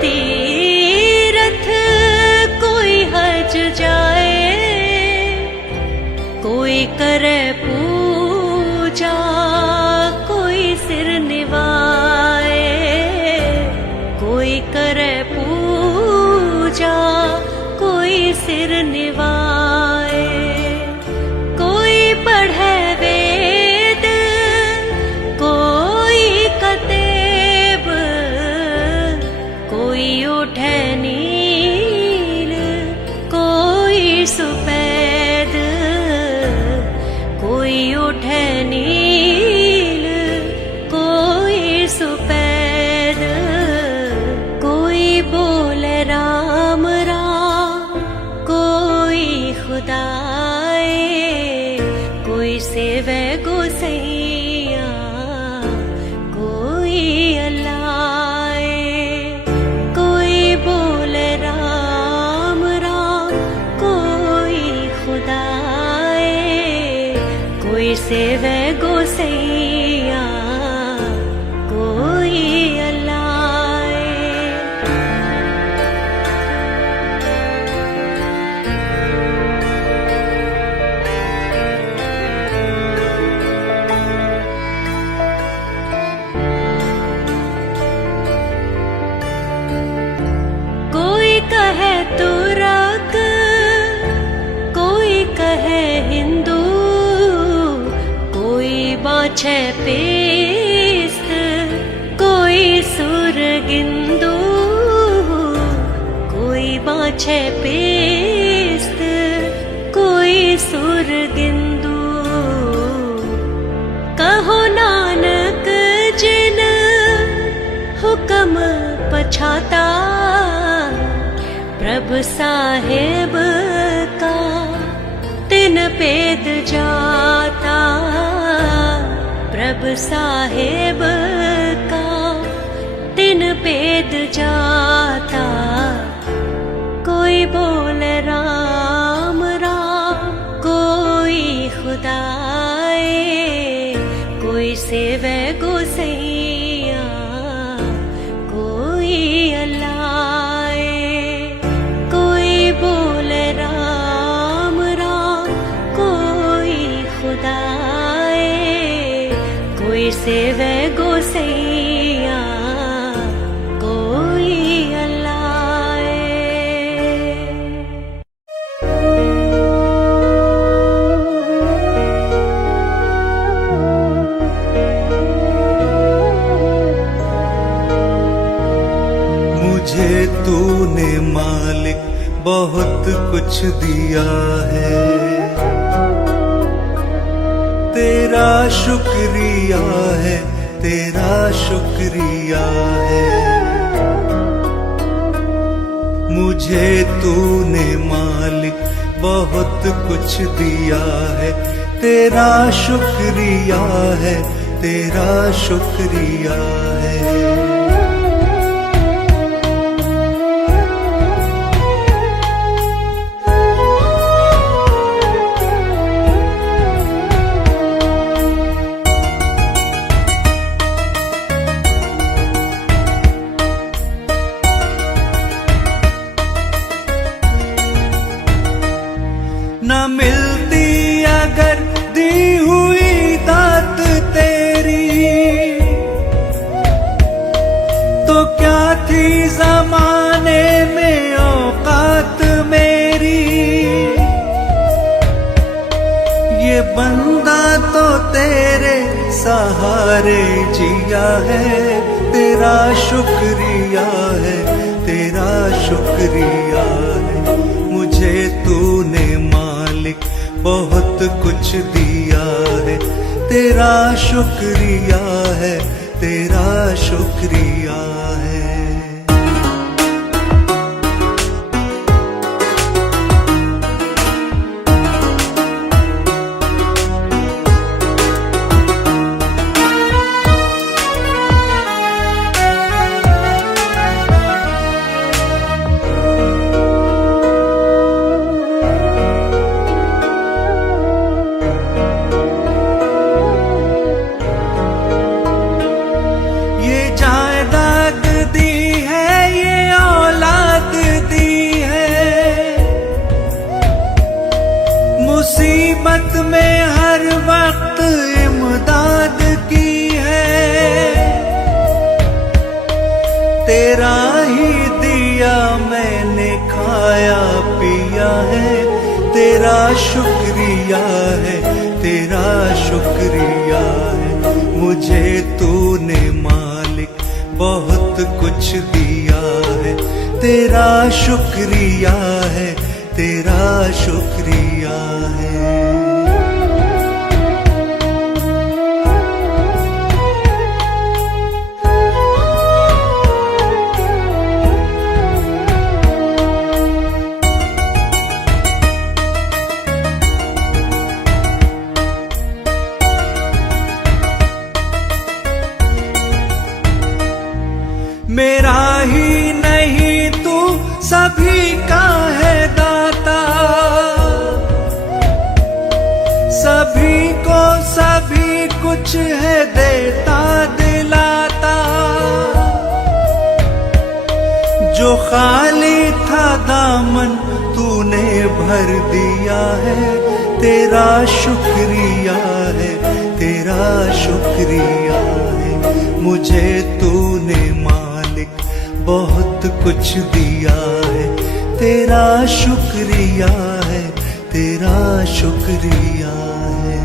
तीरथ कोई हज जाए, कोई करे पूजा कोई सिर निवाए, कोई करे पूजा कोई सिर निवाए। कोई पढ़े वेद कोई कतेब, कोई उठे नील कोई सुपैद, कोई उठे नील कोई सुपैद। कोई बोले राम राम कोई खुदाए, कोई सेवे गोसैया कोई अल्लाए। कोई बोले राम राम कोई खुदाए, कोई सेवे गोसैया कोई अल्लाए। कोई कहे तुरक कोई कहे हिंदू, कोई बाछे पेस्त कोई सुरगिंदू, कोई बाछे पेस्त कोई सुरगिंदू। कहो नानक जिन हुक्म पछाता, प्रभु साहेब का तिन पेद जाता, प्रभु साहेब का तिन पेद जाता। कोई बोले राम राम कोई खुदाए, कोई सेवे गोसैया कोई अल्लाए। कोई बोले राम राम कोई खुदाए, कोई सेवे गोसैया कोई अल्लाए। मुझे तूने मालिक बहुत कुछ दिया है, तेरा शुक्रिया है, तेरा शुक्रिया है। मुझे तूने मालिक बहुत कुछ दिया है, तेरा शुक्रिया है, तेरा शुक्रिया है। न मिलती अगर दी हुई दात तेरी, तो क्या थी जमाने में औकात मेरी। ये बंदा तो तेरे सहारे जिया है, तेरा शुक्रिया है, तेरा शुक्रिया है। मुझे तूने मालिक बहुत कुछ दिया है, तेरा शुक्रिया है, तेरा शुक्रिया है। मुसीबत में हर वक्त इमदाद की है, तेरा ही दिया मैंने खाया पिया है, तेरा शुक्रिया है, तेरा शुक्रिया है। मुझे तूने मालिक बहुत कुछ दिया है, तेरा शुक्रिया है, तेरा शुक्रिया है। मेरा ही नहीं तू सभी का है दाता, सभी को सभी कुछ है देता दिलाता। जो खाली था दामन तूने भर दिया है, तेरा शुक्रिया है, तेरा शुक्रिया है। मुझे तूने बहुत कुछ दिया है, तेरा शुक्रिया है, तेरा शुक्रिया है।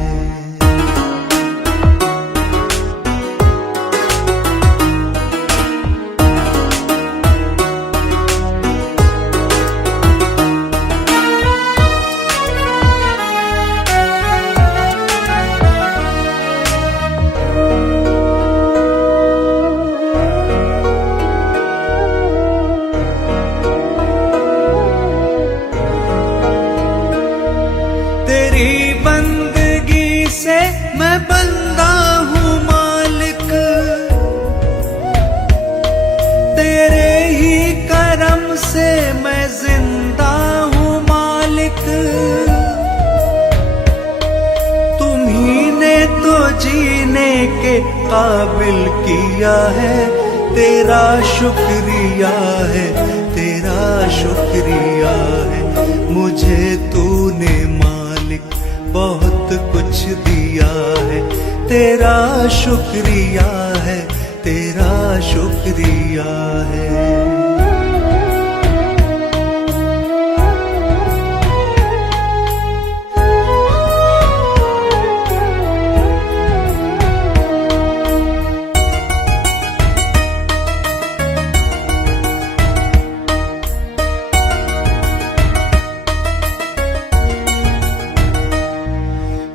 तेरी बंदगी से मैं बंदा हूँ मालिक, तेरे ही करम से मैं जिंदा हूँ मालिक। तुम्ही ने तो जीने के काबिल किया है, तेरा शुक्रिया है, तेरा शुक्रिया है। मुझे तूने बहुत कुछ दिया है, तेरा शुक्रिया है, तेरा शुक्रिया है।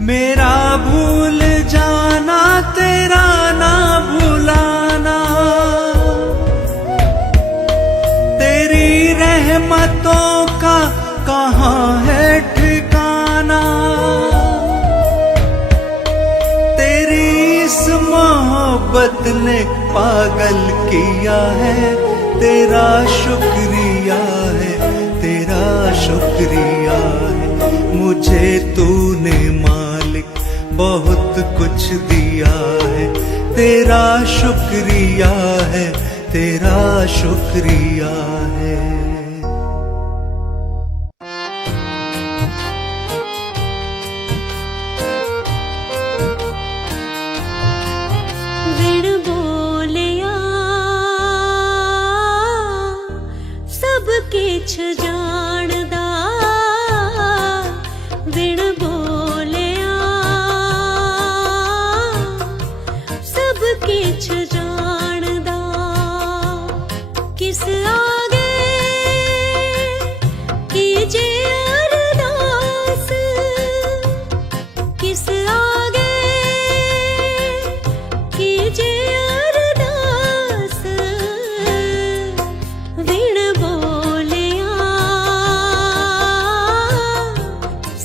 मेरा भूल जाना तेरा ना भुलाना, मोहब्बत ने पागल किया है, तेरा शुक्रिया है, तेरा शुक्रिया है। मुझे तूने मालिक बहुत कुछ दिया है, तेरा शुक्रिया है, तेरा शुक्रिया है। विण बोलिया सब किछ जानदा, विण बोलिया सब किछ जानदा। किस आगे कीजे अरदास, किस आगे कीजे अरदास। विण बोलिया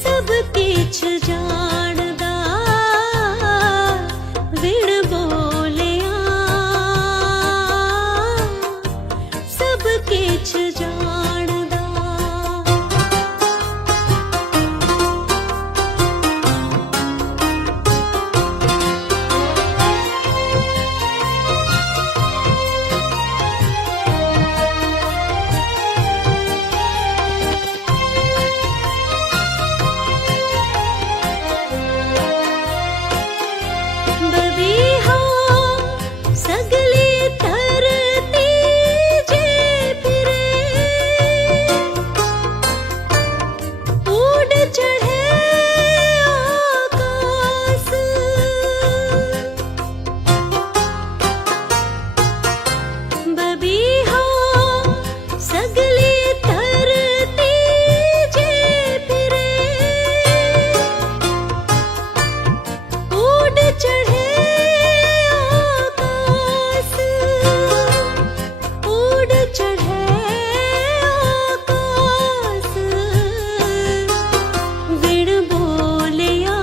सब किछ जानदा, विण बोलिया सब किछ जानदा। बदीहा सगली धरती जे फिरे, उड़ चढ़े आकाश। बबीहा सगली धरती जे फिरे, उड़ चढ़े आकाश, उड़ चढ़े आकाश। विण बोलिया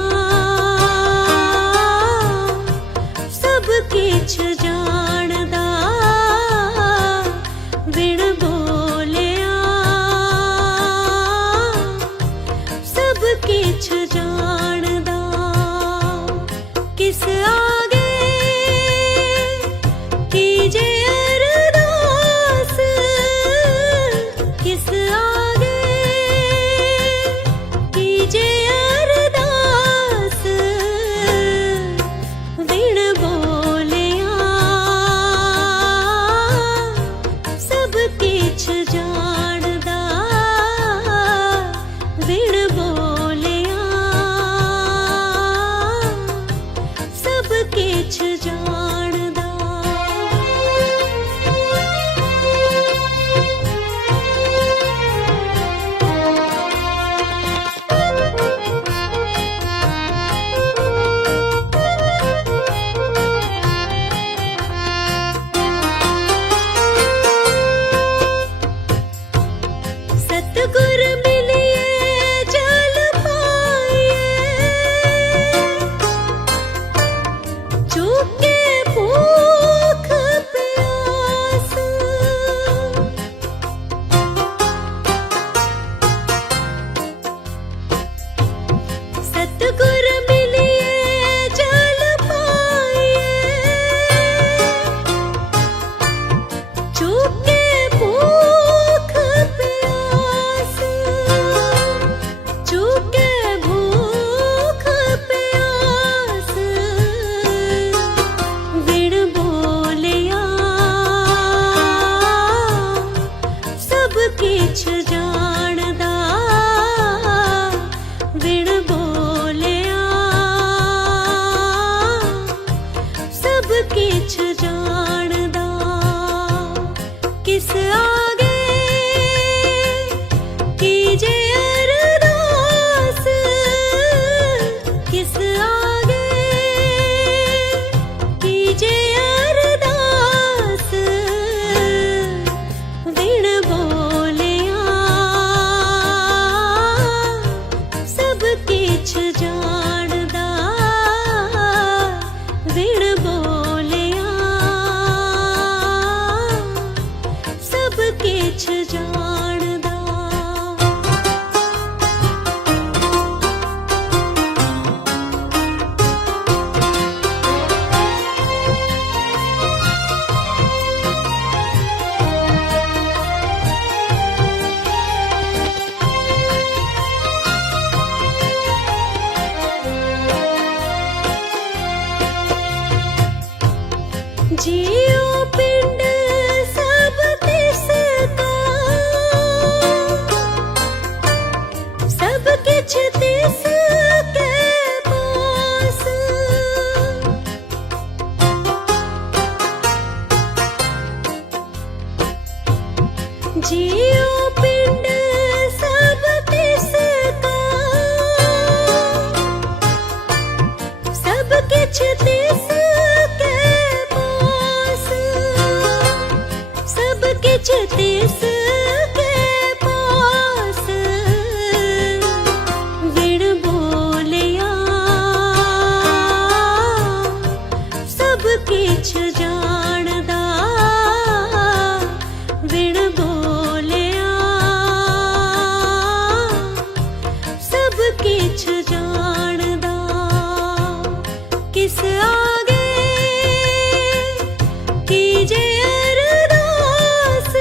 सब किछ जानदा, विण बोलिया सब किछ जानदा। किस आगे कीजे अरदास, किस आगे कीजे अरदास। विण बोलिया सब किछ जानदा, विण बोलिया सब किछ जानदा। सतगुर मिलिए जल पाइए, चूके भूख प्यास। सतगुर मिलिए जल पाइए, चूके भूख प्यास, चूके भूख प्यास। विण बोलिया सब किछ जानदा, विण बोलिया सब किछ जानदा। किस आगे कीजे अरदास, किस आगे कीजे अरदास। विण बोलिया सब किछ जानदा, विण बोलिया जियो पिंड सब तिसका सब किछ तिसके पास सब किछ तिसके पास विण बोलिया सब किछ जाणदा विण बोलिया सब किछ जाणदा किस आगे कीजे अरदास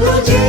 गुरु जी